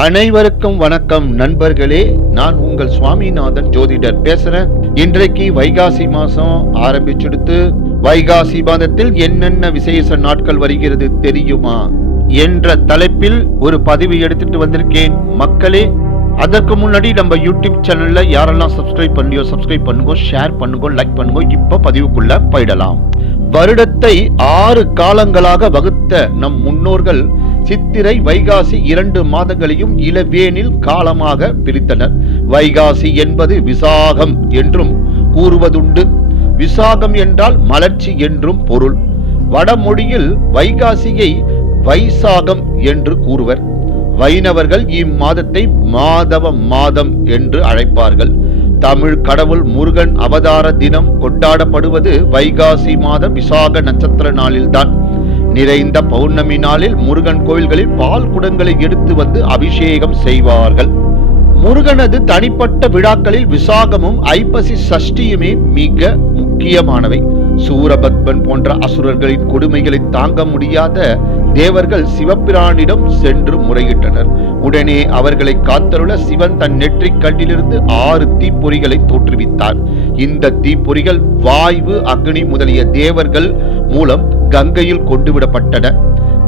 அனைவருக்கும் வணக்கம் நண்பர்களே. நான் உங்கள் சுவாமிநாதன் ஜோதிடர் பேசுறேன். இன்றைக்கு வைகாசி மாசம் ஆரம்பிச்சுடுத்து. வைகாசி மாதத்தில் என்னென்ன விசேஷ நாட்கள் வருகிறது தெரியுமா என்ற தலைப்பில் ஒரு பதிவு எடுத்துட்டு வந்திருக்கேன் மக்களே. அதற்கு முன்னாடி நம்ம யூடியூப் சேனல்ல யாரெல்லாம் சப்ஸ்கிரைப் பண்ணியோ சப்ஸ்கிரைப் பண்ணுங்க, ஷேர் பண்ணுங்க, லைக் பண்ணுங்க. இப்ப பதிவுக்குள்ள போயிடலாம். வருடத்தை 6 காலங்களாக வகுத்த நம் முன்னோர்கள் சித்திரை வைகாசி 2 மாதங்களையும் இளவேனில் காலமாக பிரித்தனர். வைகாசி என்பது விசாகம் என்றும் கூறுவதுண்டு. விசாகம் என்றால் மலர்ச்சி என்றும் பொருள். வடமொழியில் வைகாசியை வைசாகம் என்று கூறுவர். வைணவர்கள் இம்மாதத்தை மாதவ மாதம் என்று அழைப்பார்கள். தமிழ் கடவுள் முருகன் அவதார தினம் கொண்டாடப்படுவது வைகாசி மாதம் விசாக நட்சத்திர நாளில்தான். நிறைந்த பௌர்ணமி நாளில் முருகன் கோவில்களில் பால் குடங்களை எடுத்து வந்து அபிஷேகம் செய்வார்கள். முருகனது தனிப்பட்ட விழாக்களில் விசாகமும் ஐப்பசி சஷ்டியுமே மிக முக்கியமானவை. சூரபத்மன் போன்ற அசுரர்களின் கொடுமைகளை தாங்க முடியாத தேவர்கள் சிவபிரானிடம் சென்று முறையிட்டனர். உடனே அவர்களை காத்தருள சிவன் தன் நெற்றிக் கண்ணிலிருந்து 6 தீப்பொறிகளை தோற்றுவித்தார். இந்த தீப்பொறிகள் வாயு, அக்னி முதலிய தேவர்கள் மூலம் கங்கையில் கொண்டுவிடப்பட்டன.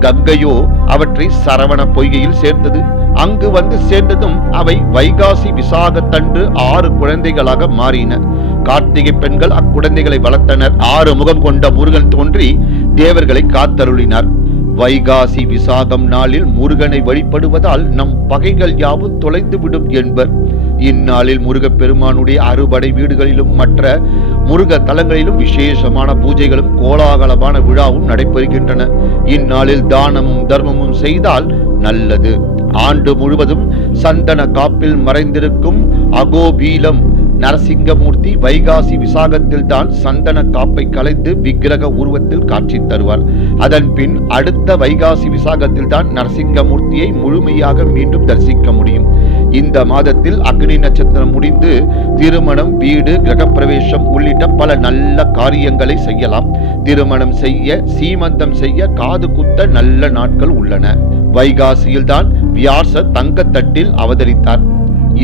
கங்கையோ அவற்றை சரவண பொய்கையில் சேர்ந்தது. அங்கு வந்து சேர்ந்ததும் அவை வைகாசி விசாகத்தன்று 6 குழந்தைகளாக மாறின. கார்த்திகை பெண்கள் அக்குழந்தைகளை வளர்த்தனர். 6 முகம் கொண்ட முருகன் தோன்றி தேவர்களை காத்தருளினார். வைகாசி விசாகம் நாளில் முருகனை வழிபடுவதால் நம் பகைகள் யாவும் தொலைந்துவிடும் என்பர். இந்நாளில் முருகப் பெருமானுடைய அறுபடை வீடுகளிலும் மற்ற முருக தலங்களிலும் விசேஷமான பூஜைகளும் கோலாகலமான விழாவும் நடைபெறுகின்றன. இந்நாளில் தானமும் தர்மமும் செய்தால் நல்லது. ஆண்டு முழுவதும் சந்தன காப்பில் மறைந்திருக்கும் அகோபீலம் நரசிங்கமூர்த்தி வைகாசி விசாகத்தில் தான் சந்தன காப்பை கலைந்து விக்கிரக உருவத்தில் காட்சி தருவார். அதன் பின் அடுத்த வைகாசி விசாகத்தில் தான் நரசிங்கமூர்த்தியை முழுமையாக மீண்டும் தரிசிக்க முடியும். இந்த மாதத்தில் அக்னி நட்சத்திரம் முடிந்து திருமணம், வீடு, கிரகப்பிரவேசம் உள்ளிட்ட பல நல்ல காரியங்களை செய்யலாம். திருமணம் செய்ய, சீமந்தம் செய்ய, காது குத்த நல்ல நாட்கள் உள்ளன. வைகாசியில் தான் வியாசர் தங்கத்தட்டில் அவதரித்தார்.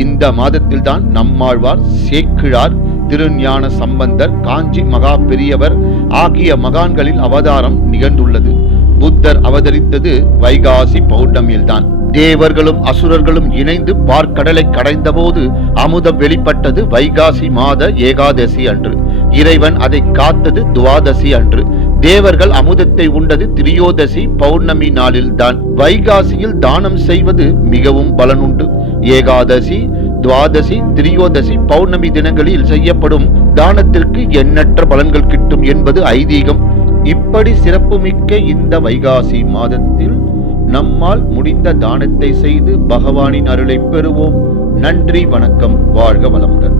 இந்த மாதத்தில் தான் நம்மாழ்வார், சேக்கிழார், திருஞான சம்பந்தர், காஞ்சி மகா பெரியவர் ஆகிய மகான்களின் அவதாரம் நிகழ்ந்துள்ளது. புத்தர் அவதரித்தது வைகாசி பௌர்ணமியில்தான். தேவர்களும் அசுரர்களும் இணைந்து பார்க்கடலை கடைந்த போது அமுதம் வெளிப்பட்டது வைகாசி மாத ஏகாதசி அன்று. இறைவன் அதை காத்தது துவாதசி அன்று. தேவர்கள் அமுதத்தை உண்டது திரியோதசி பௌர்ணமி நாளில்தான். வைகாசியில் தானம் செய்வது மிகவும் பலனுண்டு. ஏகாதசி, துவாதசி, திரியோதசி பௌர்ணமி தினங்களில் செய்யப்படும் தானத்திற்கு எண்ணற்ற பலன்கள் கிட்டும் என்பது ஐதீகம். இப்படி சிறப்புமிக்க இந்த வைகாசி மாதத்தில் நம்மால் முடிந்த தானத்தை செய்து பகவானின் அருளை பெறுவோம். நன்றி, வணக்கம், வாழ்க வளமுடன்.